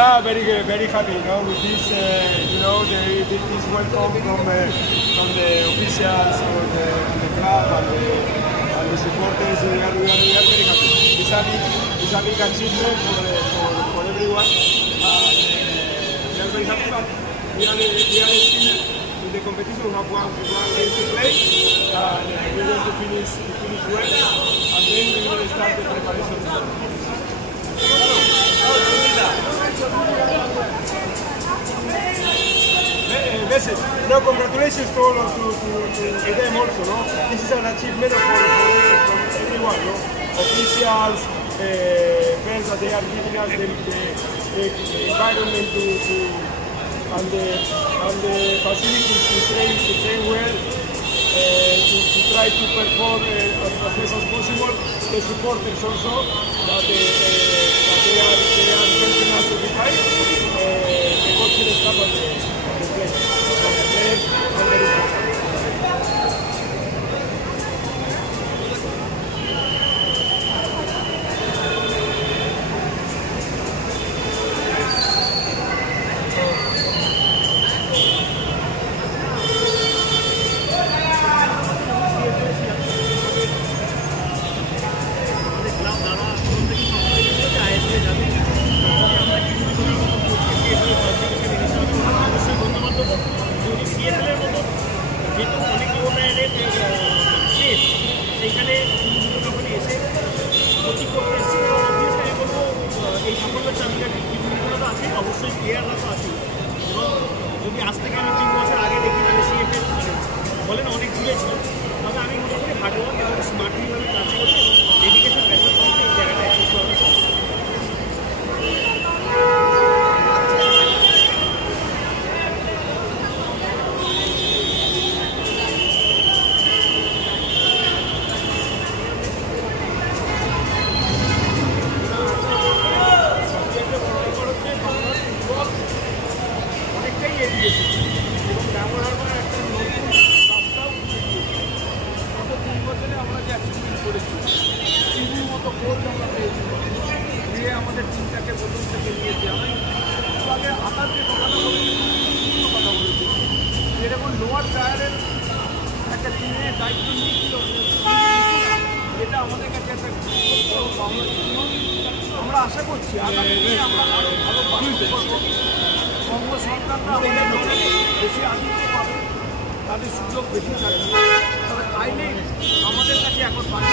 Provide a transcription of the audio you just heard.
Very good, very happy, with this, this welcome from the officials or the club and the supporters. We are very happy. It's a big achievement for everyone. We are very happy, but we are still in the competition. We have one game to play, and we want to finish well, and then we will start the preparation. Congratulations to all to them also. This is an achievement for everyone. Officials, friends that they are giving us the environment and the facilities to train well, to try to perform as best as possible. The supporters also that they are helping us to be fine. The coaching staff and the players. অবশ্যই প্লেয়াররা তো আছে এবং যদি আজ থেকে আমি 3 বছর আগে দেখি তাহলে সিএফএল বলেন অনেক দূরে ছিল। তবে আমি মনে করি হার্ডওয়ার্ক এবং স্মার্টলিভাবে কাজ করতে এবং ডেডিকেশন প্রেশার করতে এই জায়গাটা অ্যাচিভ করা সম্ভব। এবং ব্যবহার একটা নতুন রাস্তাও গত 3 বছরে আমরা যে অ্যাচিভমেন্ট করেছি টিভির মতো কোচ আমরা পেয়েছি যে আমাদের টিমটাকে প্রথম থেকে নিয়েছে। আমি আগে আসার যে কথাটা বলেছি কথা বলেছি যেরকম লোয়ার টায়ারের একটা টিমের দায়িত্ব নিয়েছিল এটা আমাদের কাছে একটা পাওনা ছিল। আমরা আশা করছি আগামী দিনে আমরা আরও ভালো পালন করবো। বঙ্গ সরকাররা আমাদের বেশি আধিক্য পাবে, তাদের সুযোগ বেশি থাকবে। তবে তাইলে আমাদের কাছে এখন বাকি